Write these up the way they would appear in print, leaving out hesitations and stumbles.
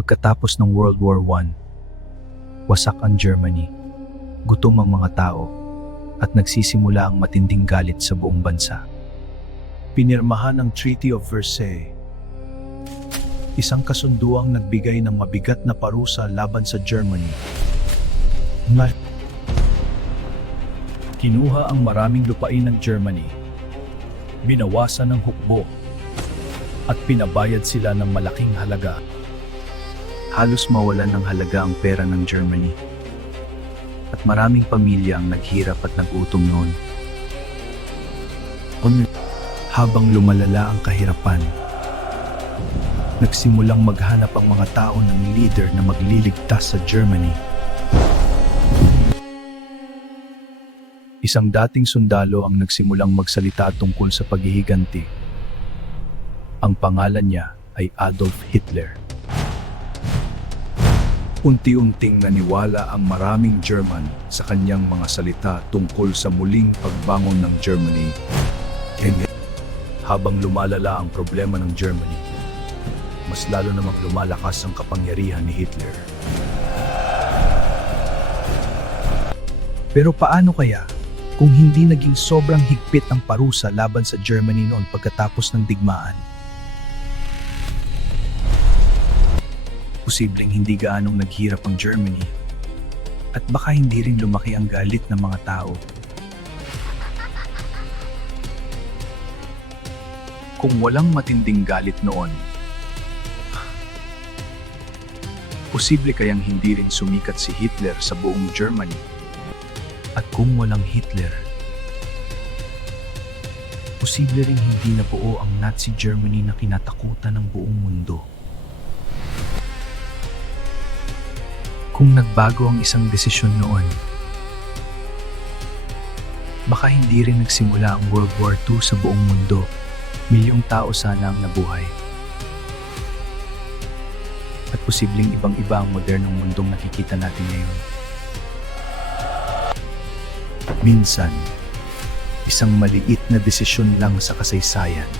Pagkatapos ng World War I, wasak ang Germany, gutom ang mga tao, at nagsisimula ang matinding galit sa buong bansa. Pinirmahan ang Treaty of Versailles, isang kasunduang nagbigay ng mabigat na parusa laban sa Germany. Kinuha ang maraming lupain ng Germany, binawasan ng hukbo, at pinabayad sila ng malaking halaga. Halos mawalan ng halaga ang pera ng Germany, at maraming pamilya ang naghirap at nagutom noon. Habang lumalala ang kahirapan, nagsimulang maghanap ang mga tao ng leader na magliligtas sa Germany. Isang dating sundalo ang nagsimulang magsalita tungkol sa paghihiganti. Ang pangalan niya ay Adolf Hitler. Unti-unting naniwala ang maraming German sa kanyang mga salita tungkol sa muling pagbangon ng Germany. Habang lumalala ang problema ng Germany, mas lalo namang lumalakas ang kapangyarihan ni Hitler. Pero paano kaya kung hindi naging sobrang higpit ang parusa laban sa Germany noon pagkatapos ng digmaan? Posibleng hindi gaanong naghirap ang Germany, at baka hindi rin lumaki ang galit ng mga tao. Kung walang matinding galit noon, posible kayang hindi rin sumikat si Hitler sa buong Germany. At kung walang Hitler, posible ring hindi nabuo ang Nazi Germany na kinatakutan ng buong mundo. Kung nagbago ang isang desisyon noon, baka hindi rin nagsimula ang World War II sa buong mundo. Milyong tao sana ang nabuhay. At posibleng ibang-iba ang modernong mundong nakikita natin ngayon. Minsan, isang maliit na desisyon lang sa kasaysayan,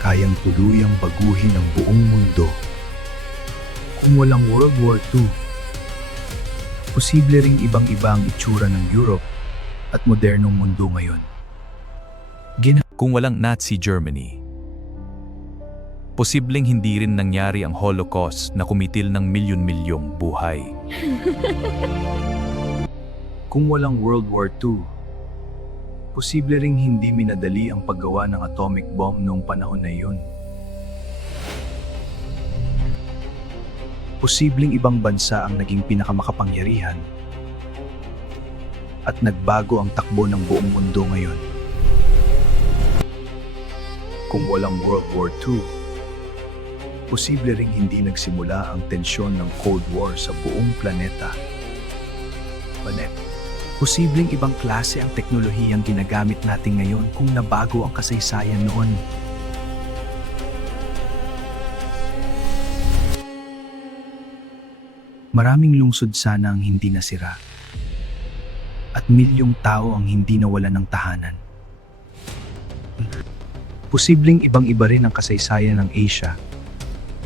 kayang tuluyang baguhin ang buong mundo. Kung walang World War II, posible ring ibang-iba ang itsura ng Europe at modernong mundo ngayon. Kung walang Nazi Germany, posibleng hindi rin nangyari ang Holocaust na kumitil ng milyon-milyong buhay. Kung walang World War II, posible ring hindi minadali ang paggawa ng atomic bomb noong panahon na iyon. Posibleng ibang bansa ang naging pinakamakapangyarihan at nagbago ang takbo ng buong mundo ngayon. Kung walang World War II, posible ring hindi nagsimula ang tensyon ng Cold War sa buong planeta. Posibleng ibang klase ang teknolohiyang ginagamit natin ngayon kung nabago ang kasaysayan noon. Maraming lungsod sana ang hindi nasira, at milyong tao ang hindi nawalan ng tahanan. Posibleng ibang-iba rin ang kasaysayan ng Asia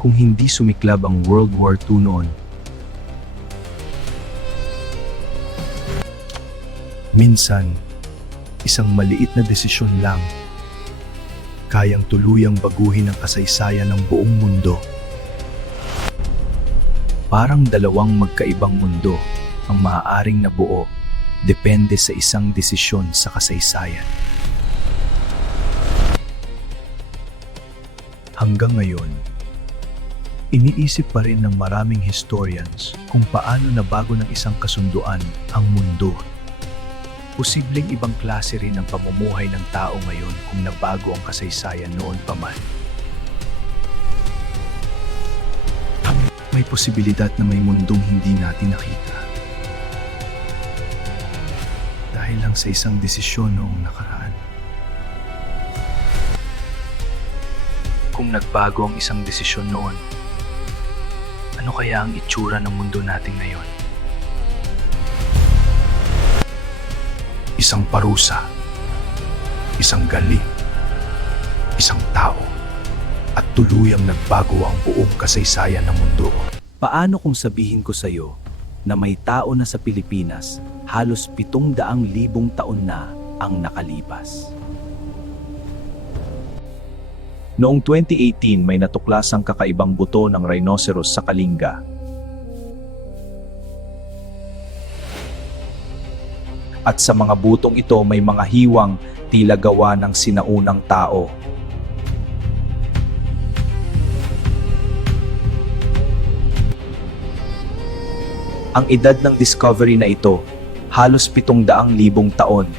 kung hindi sumiklab ang World War II noon. Minsan, isang maliit na desisyon lang kayang tuluyang baguhin ang kasaysayan ng buong mundo. Parang dalawang magkaibang mundo ang maaaring nabuo depende sa isang desisyon sa kasaysayan. Hanggang ngayon, iniisip pa rin ng maraming historians kung paano nabago ng isang kasunduan ang mundo. Posibleng ibang klase rin ang pamumuhay ng tao ngayon kung nabago ang kasaysayan noon pa man. May posibilidad na may mundong hindi natin nakita. Dahil lang sa isang desisyon noong nakaraan. Kung nagbago ang isang desisyon noon, ano kaya ang itsura ng mundo natin ngayon? Isang parusa, isang galing, isang tao, at tuluyang nagbago ang buong kasaysayan ng mundo. Paano kung sabihin ko sa iyo na may tao na sa Pilipinas halos 700,000 taon na ang nakalipas? Noong 2018 may natuklasang kakaibang buto ng rhinoceros sa Kalinga. At sa mga butong ito may mga hiwang tila gawa ng sinaunang tao. Ang edad ng discovery na ito, halos 700,000 taon.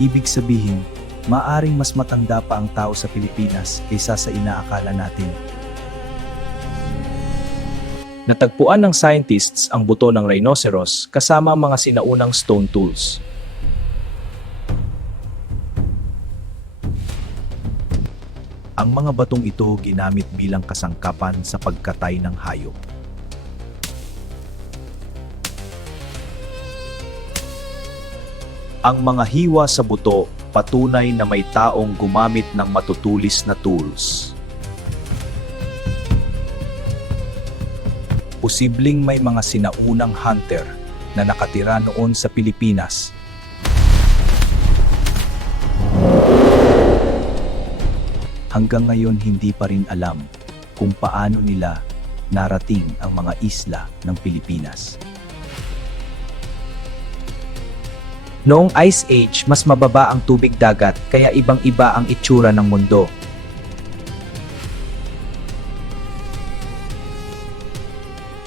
Ibig sabihin, maaring mas matanda pa ang tao sa Pilipinas kaysa sa inaakala natin. Natagpuan ng scientists ang buto ng rhinoceros kasama ang mga sinaunang stone tools. Ang mga batong ito ginamit bilang kasangkapan sa pagkatay ng hayop. Ang mga hiwa sa buto patunay na may taong gumamit ng matutulis na tools. Posibleng may mga sinaunang hunter na nakatira noon sa Pilipinas. Hanggang ngayon hindi pa rin alam kung paano nila narating ang mga isla ng Pilipinas. Noong Ice Age, mas mababa ang tubig dagat kaya ibang-iba ang itsura ng mundo.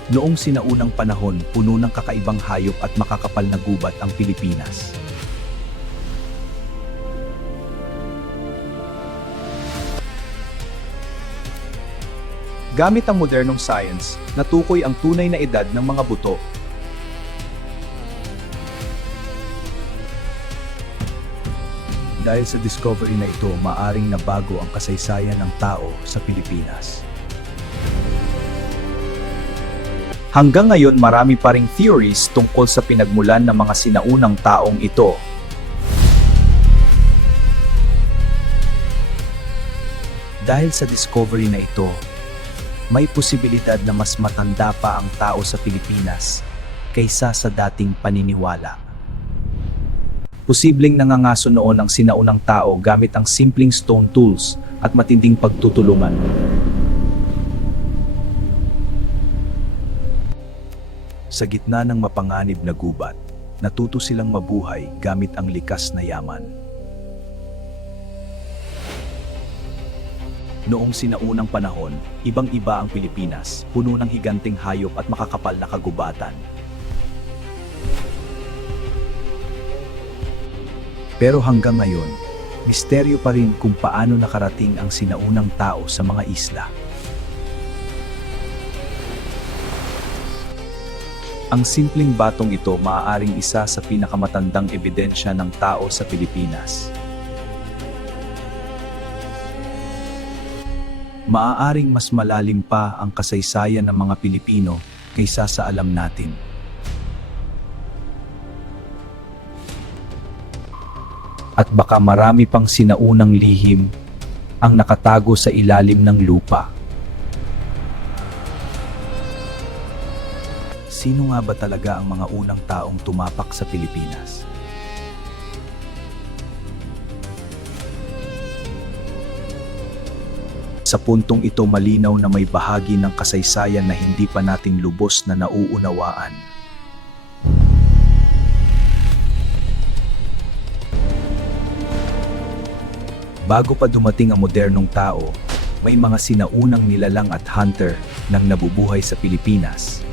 Noong sinaunang panahon, puno ng kakaibang hayop at makakapal na gubat ang Pilipinas. Gamit ang modernong science, natukoy ang tunay na edad ng mga buto. Dahil sa discovery na ito, maaring nabago ang kasaysayan ng tao sa Pilipinas. Hanggang ngayon marami pa ring theories tungkol sa pinagmulan ng mga sinaunang taong ito. Dahil sa discovery na ito, may posibilidad na mas matanda pa ang tao sa Pilipinas kaysa sa dating paniniwala. Posibleng nangangaso noon ang sinaunang tao gamit ang simpleng stone tools at matinding pagtutulungan. Sa gitna ng mapanganib na gubat, natuto silang mabuhay gamit ang likas na yaman. Noong sinaunang panahon, ibang-iba ang Pilipinas, puno ng higanting hayop at makakapal na kagubatan. Pero hanggang ngayon, misteryo pa rin kung paano nakarating ang sinaunang tao sa mga isla. Ang simpleng batong ito maaaring isa sa pinakamatandang ebidensya ng tao sa Pilipinas. Maaaring mas malalim pa ang kasaysayan ng mga Pilipino kaysa sa alam natin. At baka marami pang sinaunang lihim ang nakatago sa ilalim ng lupa. Sino nga ba talaga ang mga unang taong tumapak sa Pilipinas? Sa puntong ito malinaw na may bahagi ng kasaysayan na hindi pa natin lubos na nauunawaan. Bago pa dumating ang modernong tao, may mga sinaunang nilalang at hunter nang nabubuhay sa Pilipinas.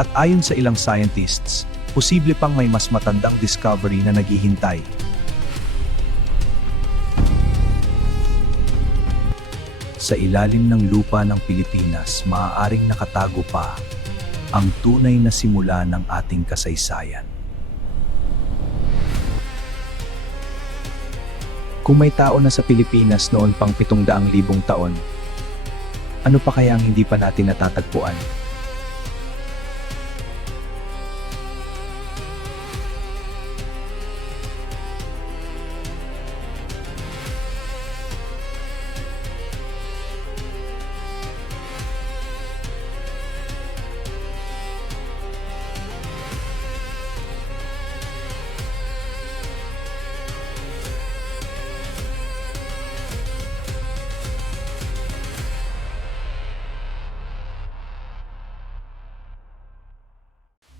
At ayon sa ilang scientists, posible pang may mas matandang discovery na naghihintay. Sa ilalim ng lupa ng Pilipinas, maaaring nakatago pa ang tunay na simula ng ating kasaysayan. Kung may tao na sa Pilipinas noon pang 700,000 taon, ano pa kaya ang hindi pa natin natatagpuan?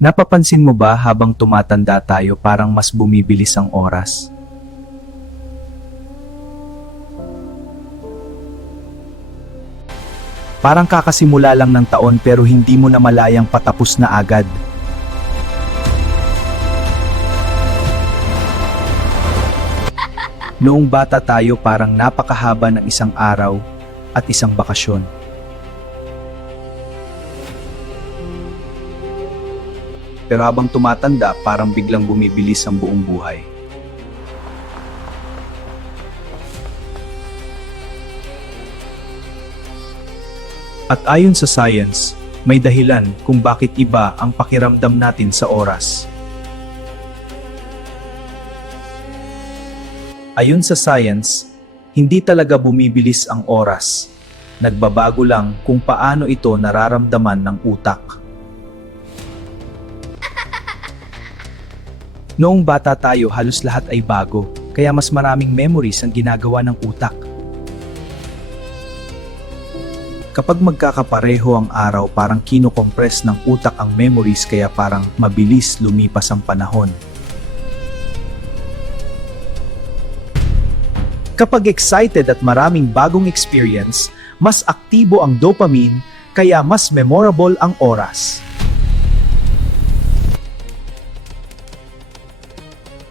Napapansin mo ba habang tumatanda tayo parang mas bumibilis ang oras? Parang kakasimula lang ng taon pero hindi mo na malayang patapos na agad. Noong bata tayo parang napakahaba ng isang araw at isang bakasyon. Pero habang tumatanda, parang biglang bumibilis ang buong buhay. At ayon sa science, may dahilan kung bakit iba ang pakiramdam natin sa oras. Ayon sa science, hindi talaga bumibilis ang oras. Nagbabago lang kung paano ito nararamdaman ng utak. Noong bata tayo, halos lahat ay bago, kaya mas maraming memories ang ginagawa ng utak. Kapag magkakapareho ang araw, parang kino-compress ng utak ang memories kaya parang mabilis lumipas ang panahon. Kapag excited at maraming bagong experience, mas aktibo ang dopamine kaya mas memorable ang oras.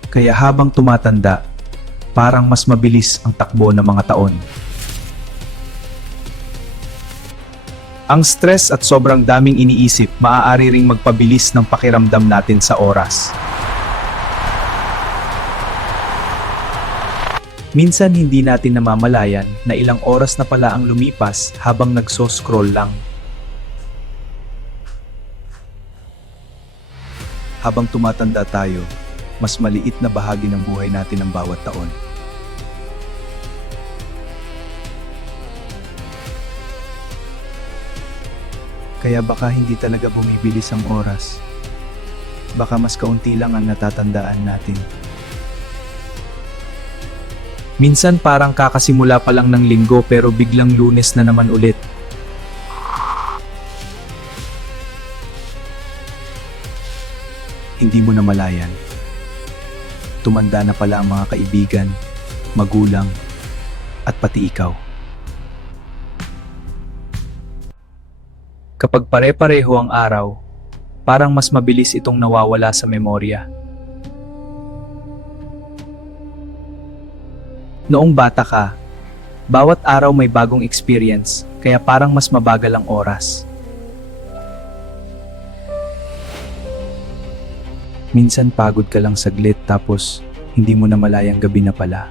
Kaya habang tumatanda, parang mas mabilis ang takbo ng mga taon. Ang stress at sobrang daming iniisip maaari ring magpabilis ng pakiramdam natin sa oras. Minsan hindi natin namamalayan na ilang oras na pala ang lumipas habang nagso-scroll lang. Habang tumatanda tayo, mas maliit na bahagi ng buhay natin ang bawat taon. Kaya baka hindi talaga bumibilis ang oras. Baka mas kaunti lang ang natatandaan natin. Minsan parang kakasimula pa lang ng linggo pero biglang Lunes na naman ulit. Hindi mo na malayan. Tumanda na pala ang mga kaibigan, magulang, at pati ikaw. Kapag pare-pareho ang araw, parang mas mabilis itong nawawala sa memorya. Noong bata ka, bawat araw may bagong experience, kaya parang mas mabagal ang oras. Minsan pagod ka lang saglit tapos hindi mo na malayang gabi na pala.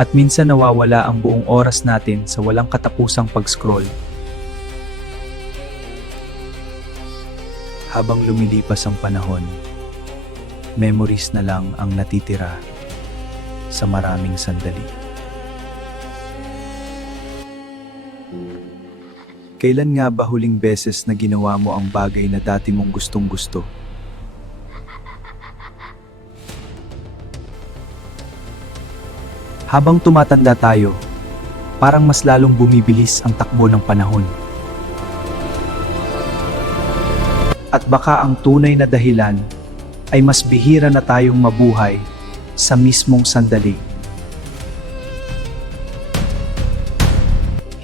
At minsan nawawala ang buong oras natin sa walang katapusang pag-scroll. Habang lumilipas ang panahon, memories na lang ang natitira sa maraming sandali. Kailan nga ba huling beses na ginawa mo ang bagay na dati mong gustong-gusto? Habang tumatanda tayo, parang mas lalong bumibilis ang takbo ng panahon. At baka ang tunay na dahilan ay mas bihira na tayong mabuhay sa mismong sandali.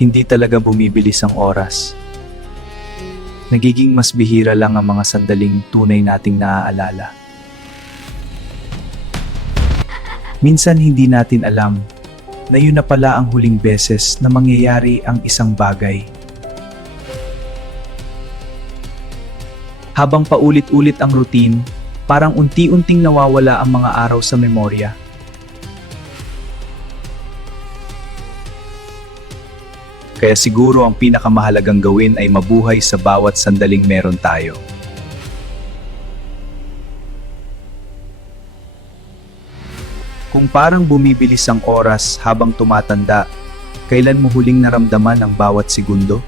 Hindi talaga bumibilis ang oras. Nagiging mas bihira lang ang mga sandaling tunay nating naaalala. Minsan hindi natin alam na yun na pala ang huling beses na mangyayari ang isang bagay. Habang paulit-ulit ang routine, parang unti-unting nawawala ang mga araw sa memorya. Kaya siguro ang pinakamahalagang gawin ay mabuhay sa bawat sandaling meron tayo. Kung parang bumibilis ang oras habang tumatanda, kailan mo huling naramdaman ang bawat segundo?